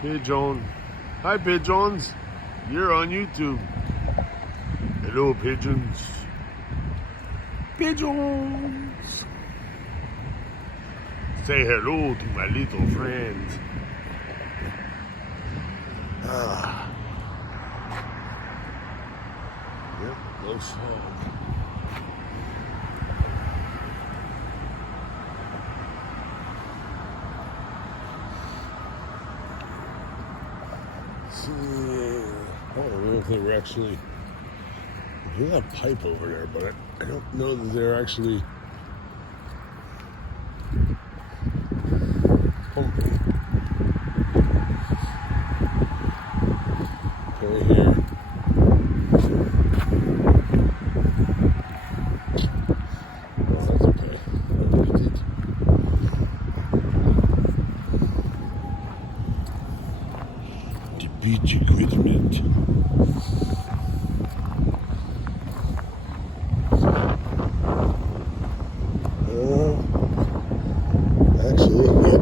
Pigeon. Hi, pigeons. You're on YouTube. Hello, pigeons. Pigeons. Say hello to my little friends. Yep, no fog. See, I don't know if they were actually. I hear that pipe over there, but I don't know that they're actually pumping. Okay, here. Well, that's okay. I missed it. The beach equipment. Actually, yep.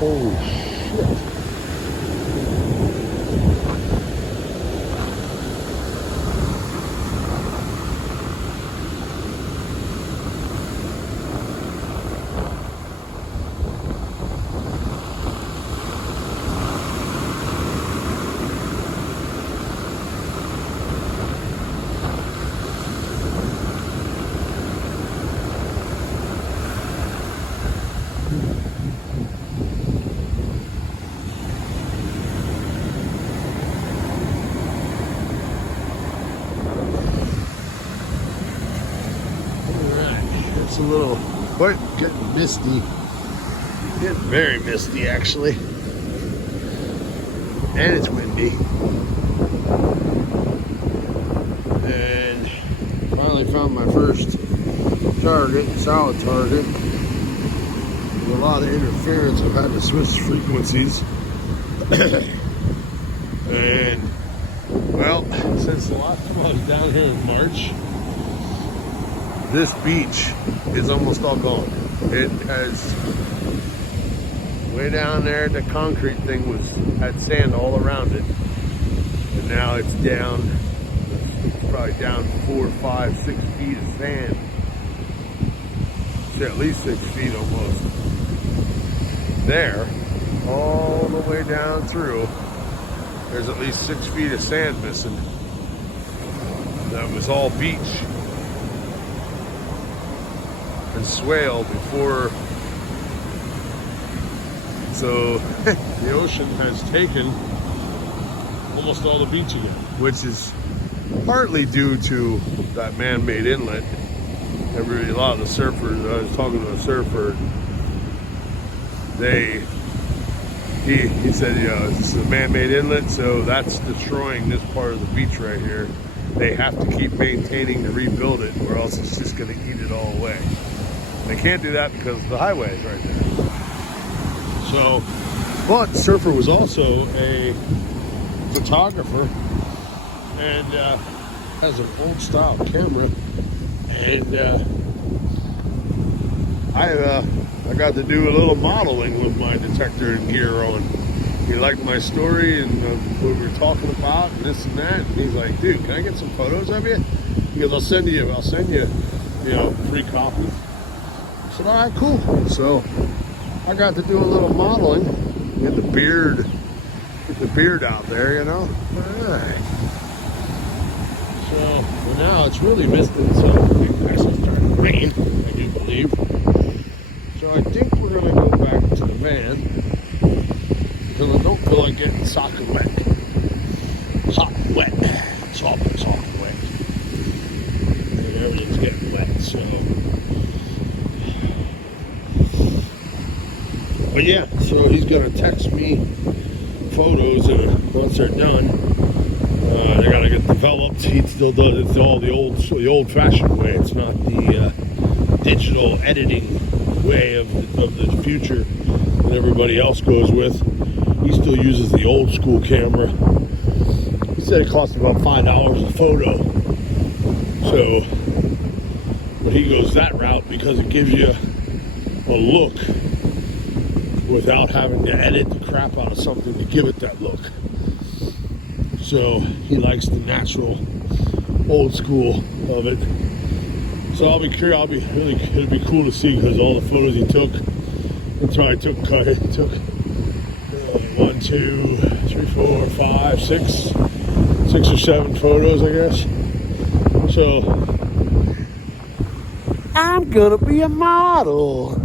Holy shit. It's a little, quite getting misty. Getting very misty, actually. And it's windy. And finally found my first target, solid target. With a lot of interference, I've had to switch frequencies. And, well, since the last time I was down here in March, this beach is almost all gone. It has, way down there, the concrete thing had sand all around it. And now it's down, it's probably down 4, 5, 6 feet of sand. It's at least 6 feet almost. There, all the way down through, there's at least 6 feet of sand missing. That was all beach and swale before. So the ocean has taken almost all the beach again, which is partly due to that man-made inlet. A lot of the surfers, I was talking to a surfer, he said, you know, this is a man-made inlet, so that's destroying this part of the beach right here. They have to keep maintaining to rebuild it, or else it's just going to eat it all away. They can't do that because the highway is right there. So, but the surfer was also a photographer and has an old style camera, and I got to do a little modeling with my detector and gear on. He liked my story and what we were talking about and this and that. And he's like, dude, can I get some photos of you? He goes, I'll send you, you know, 3 copies. I said, all right, cool. So I got to do a little modeling. Get the beard out there, you know. All right. So now it's really misting, so it actually started to rain, I do believe. So I think we're gonna go back to the van because I don't feel like getting socky wet. Sock wet. Sock wet. And everything's getting wet, so. But yeah, so he's gonna text me photos, and once they're done, they gotta get developed. He still does it all the old-fashioned way. It's not the digital editing way of the future that everybody else goes with. He still uses the old school camera. He said it costs about $5 a photo. So, but he goes that route because it gives you a look without having to edit the crap out of something to give it that look. So he likes the natural old school of it. So I'll be curious. It'll be cool to see because all the photos he took. Until I took 1, 2, 3, 4, 5, 6 or 7 photos, I guess. So I'm gonna be a model.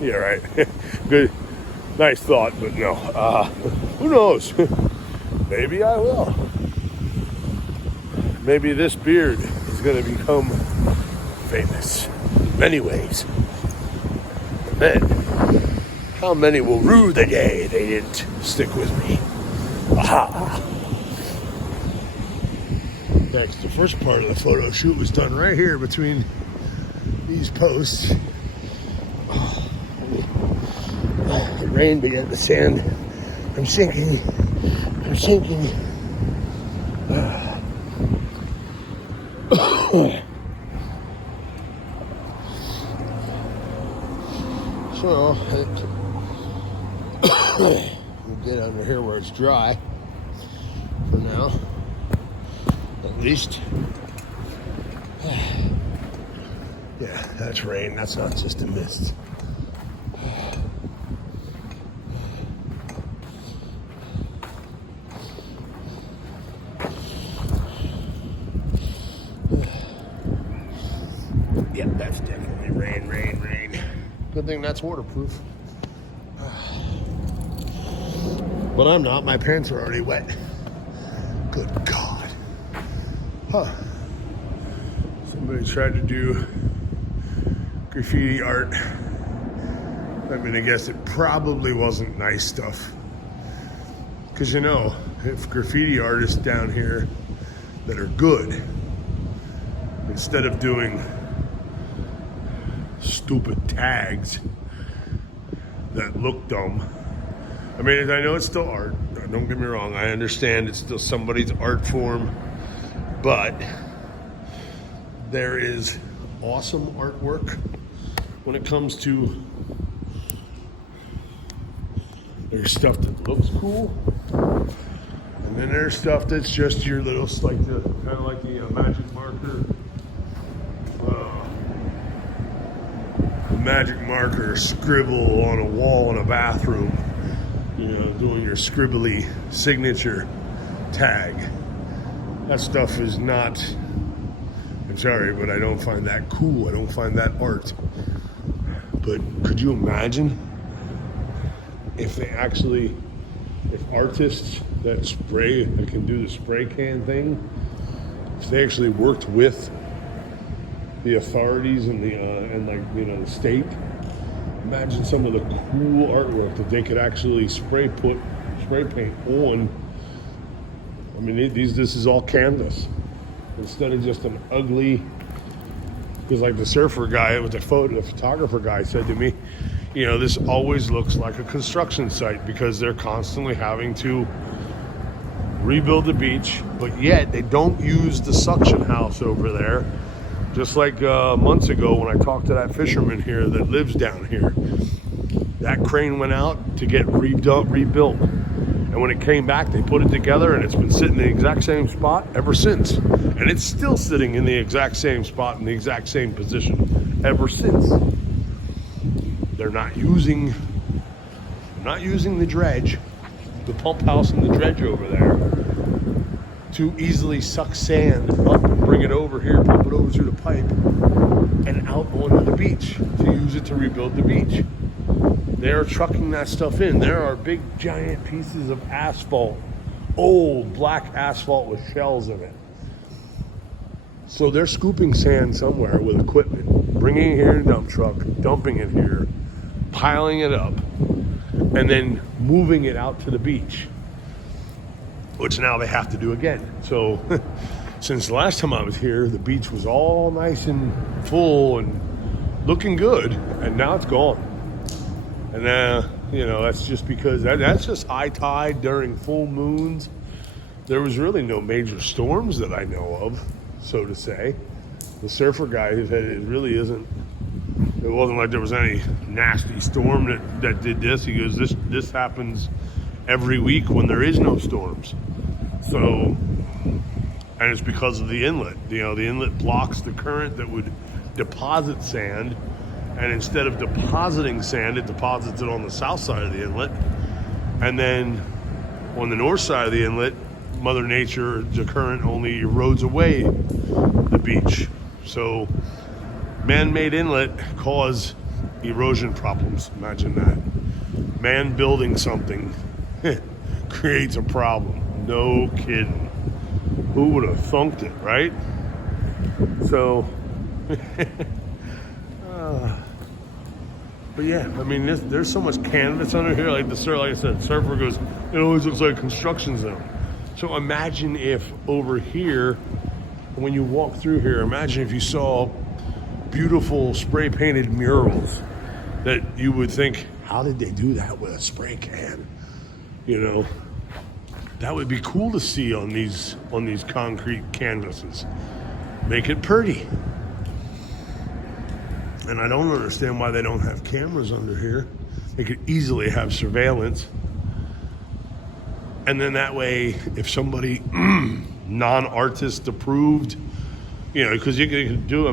Yeah, right. Good, nice thought, but no. Who knows? Maybe I will. Maybe this beard is going to become famous in many ways. And then, how many will rue the day they didn't stick with me? Aha! Next, the first part of the photo shoot was done right here between these posts. The rain began to sand. I'm sinking. So, we'll get under here where it's dry for now, at least. Yeah, that's rain. That's not just a mist. Yeah, that's definitely rain. Good thing that's waterproof. But I'm not. My pants are already wet. Good God. Huh. Somebody tried to do graffiti art. I mean, I guess it probably wasn't nice stuff. Because, you know, if graffiti artists down here that are good, instead of doing stupid tags that look dumb. I mean, I know it's still art. Don't get me wrong. I understand it's still somebody's art form. But there is awesome artwork when it comes to there's stuff that looks cool. And then there's stuff that's just your little, like the kind of like the magic marker. Magic marker scribble on a wall in a bathroom, you know, doing your scribbly signature tag. That stuff is not, I'm sorry, but I don't find that cool. I don't find that art. But could you imagine if artists that can do the spray can thing, if they actually worked with the authorities and the state. Imagine some of the cool artwork that they could actually spray paint on. I mean, this is all canvas instead of just an ugly. Because like the surfer guy, the photographer guy said to me, you know, this always looks like a construction site because they're constantly having to rebuild the beach, but yet they don't use the suction house over there. Just like months ago when I talked to that fisherman here that lives down here. That crane went out to get rebuilt. And when it came back, they put it together and it's been sitting in the exact same spot ever since. And it's still sitting in the exact same spot in the exact same position ever since. They're not using the dredge, the pump house and the dredge over there, to easily suck sand up and bring it over here, pump it over through the pipe, and out onto the beach to use it to rebuild the beach. They are trucking that stuff in. There are big giant pieces of asphalt, old black asphalt with shells in it. So they're scooping sand somewhere with equipment, bringing it here in a dump truck, dumping it here, piling it up, and then moving it out to the beach, which now they have to do again. So since the last time I was here, the beach was all nice and full and looking good, and now it's gone. And that's just because that's just high tide during full moons. There was really no major storms that I know of, so to say. The surfer guy who said it really isn't. It wasn't like there was any nasty storm that did this. He goes, this happens every week when there is no storms. So, and it's because of the inlet. The inlet blocks the current that would deposit sand. And instead of depositing sand, it deposits it on the south side of the inlet. And then on the north side of the inlet, Mother Nature, the current only erodes away the beach. So man-made inlet cause erosion problems. Imagine that. Man building something creates a problem. No kidding. Who would have thunked it, right? So, but yeah, I mean, there's so much canvas under here. Like I said, surfer goes, it always looks like a construction zone. So imagine if over here, when you walk through here, imagine if you saw beautiful spray painted murals that you would think, how did they do that with a spray can? That would be cool to see on these concrete canvases. Make it pretty. And I don't understand why they don't have cameras under here. They could easily have surveillance. And then that way, if somebody non-artist approved, because you can do,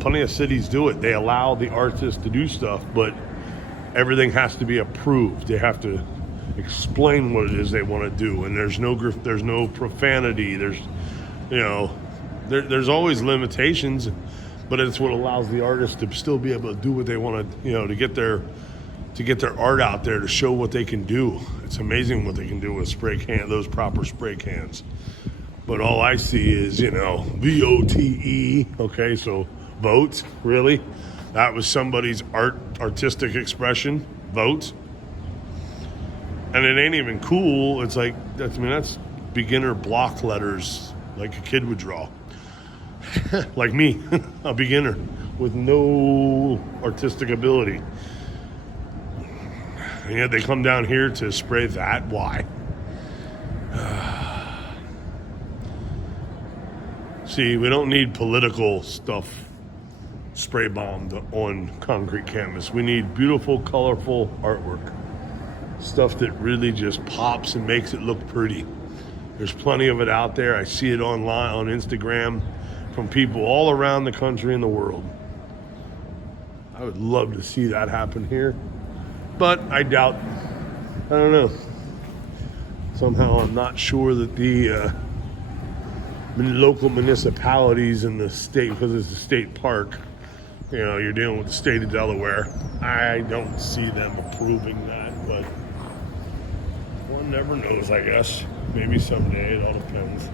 plenty of cities do it. They allow the artist to do stuff, but everything has to be approved. They have to explain what it is they want to do. And there's no profanity. There's always limitations, but it's what allows the artist to still be able to do what they want to, to get their art out there, to show what they can do. It's amazing what they can do with those proper spray cans. But all I see is, VOTE. Okay, so votes, really? That was somebody's artistic expression, votes. And it ain't even cool. It's like, that's beginner block letters like a kid would draw. Like me, a beginner with no artistic ability. And yet they come down here to spray that. Why? See, we don't need political stuff spray bombed on concrete canvas. We need beautiful, colorful artwork. Stuff that really just pops and makes it look pretty. There's plenty of it out there. I see it online, on Instagram, from people all around the country and the world. I would love to see that happen here, but I doubt. I don't know. Somehow I'm not sure that the local municipalities in the state, because it's a state park, you're dealing with the state of Delaware. I don't see them approving that, but one never knows, I guess. Maybe someday, it all depends.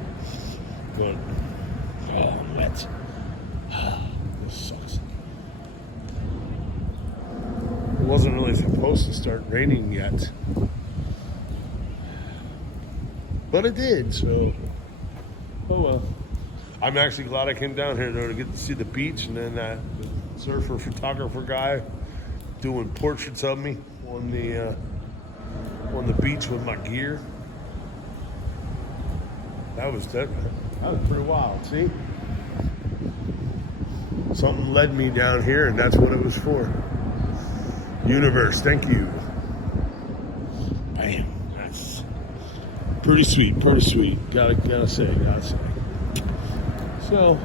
But this sucks. It wasn't really supposed to start raining yet, but it did, so oh well. I'm actually glad I came down here though, to get to see the beach, and then the surfer photographer guy doing portraits of me on the beach with my gear. That was pretty wild. See, something led me down here, and that's what it was for. Universe, thank you. Bam. That's pretty sweet. Gotta say. So